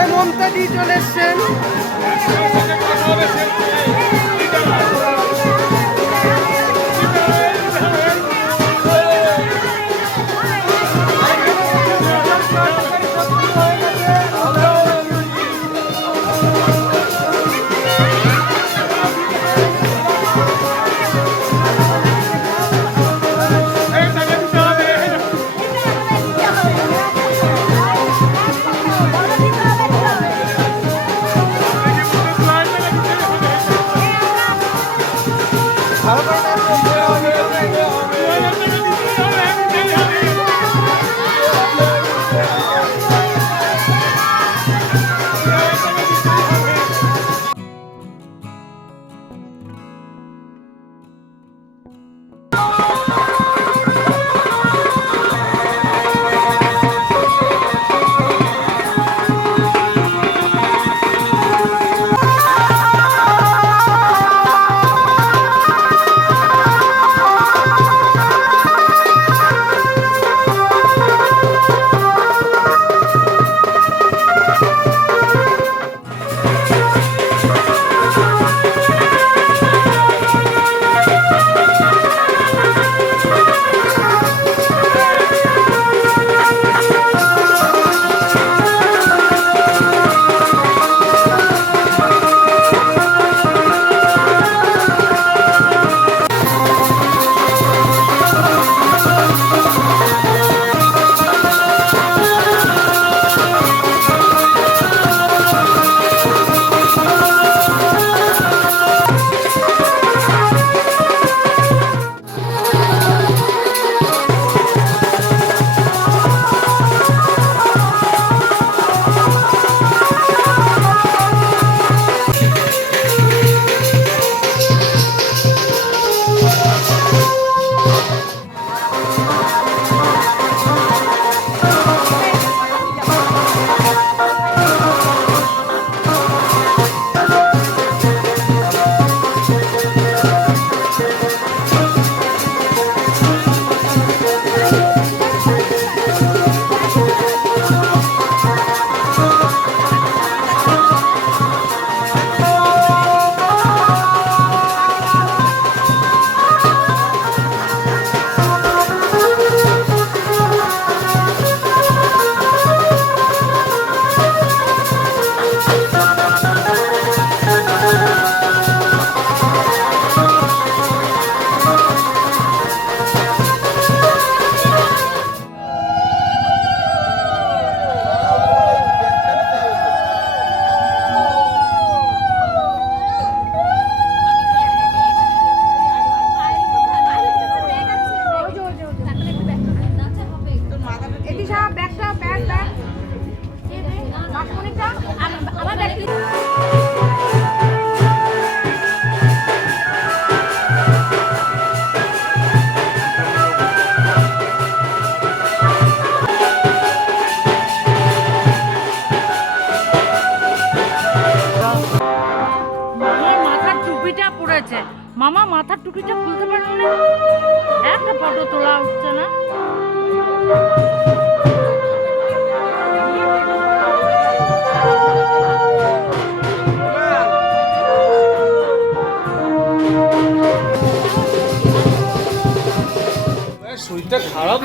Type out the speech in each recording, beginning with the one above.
এই মমতা দি চলে এসছেন।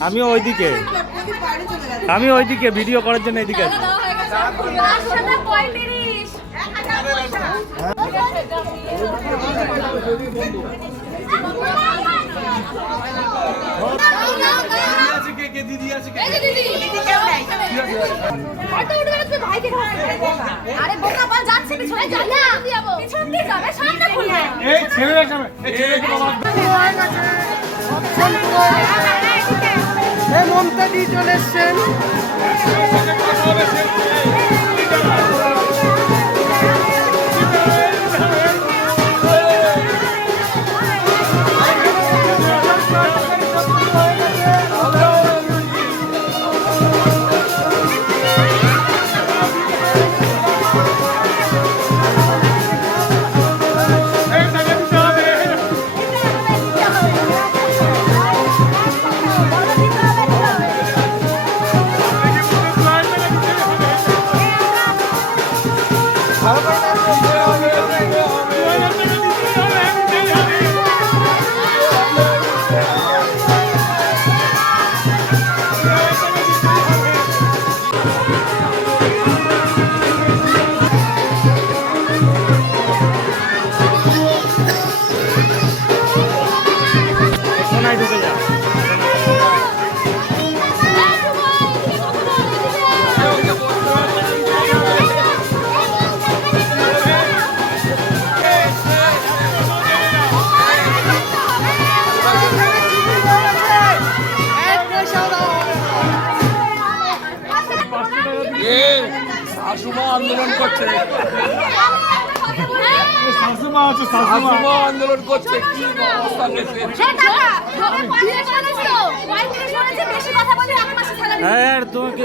আমি ওইদিকে। আমি ওইদিকে ভিডিও করার জন্য এদিকে আছি পঁয়ত্রিশ আছে কে কে দিদি আছে কে আরে বোকা বল যাচ্ছে পিছনে যা না পিছন দিয়ে যাবে সামনে খুলবে এই ছেলেরা হ্যাঁ মমতাদি চলে এসছেন শাশুমা আন্দোলন করছে। শাশুমা আছে শাশুমা। আন্দোলন করছে কি অবস্থা দেশের বেশি কথা বলে এক মাসে ছাড়া হ্যাঁ তোমাকে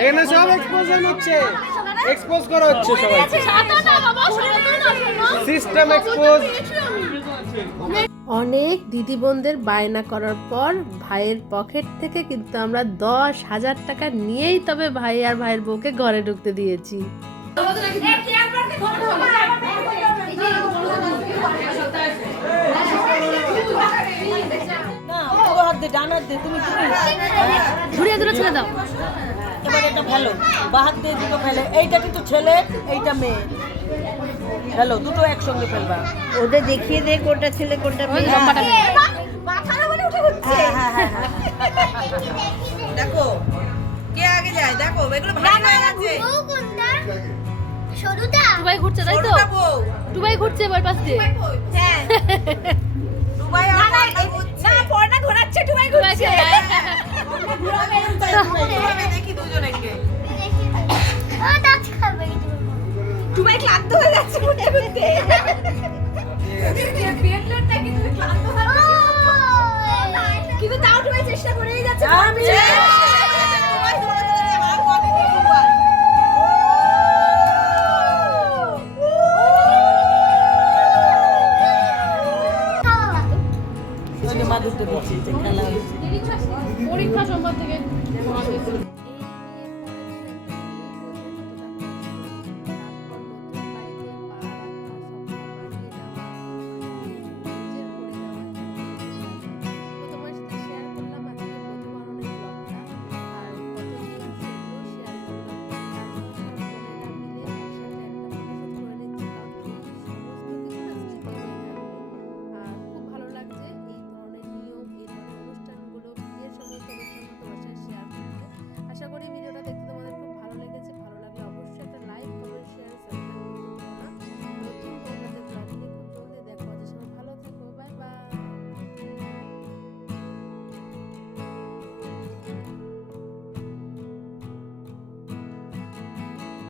এখানে সব এক্সপোজন হচ্ছে এক্সপোজ করা হচ্ছে শোনো সিস্টেম এক্সপোজ অনেক দিদি বোনদের বায়না করার পর ভাইয়ের পকেট থেকে কিন্তু আমরা দশ হাজার টাকা নিয়েই তবে ভাই আর ভাইয়ের বউকে ঘরে ঢুকতে দিয়েছি। ঘুরিয়ে দূরে ছেড়ে দাও। এটা ভালো বাহাত দিয়ে দুটো ফেলে। এইটা কিন্তু ছেলে এইটা মেয়ে। হ্যালো দুটো একসঙ্গে ফেলবা। ওদের দেখিয়ে দে কোনটা ছেলে কোনটা মেয়ে। ঘুরছে। হ্যাঁ হ্যাঁ হ্যাঁ দেখো কে আগে যায়? দেখো এগুলো ভালো হয়ে গেছে। দুবাই ঘুরছে তাই তো? দুবাই ঘুরছে এবার পাশ দিয়ে। হ্যাঁ। দুবাই আর না পড়না ঘোরাচ্ছে দুবাই দুবাই দুবাই ক্লান্ত হয়ে যাচ্ছে কিন্তু তাও তুমি চেষ্টা করেই যাচ্ছে পরীক্ষা সোমবার থেকে।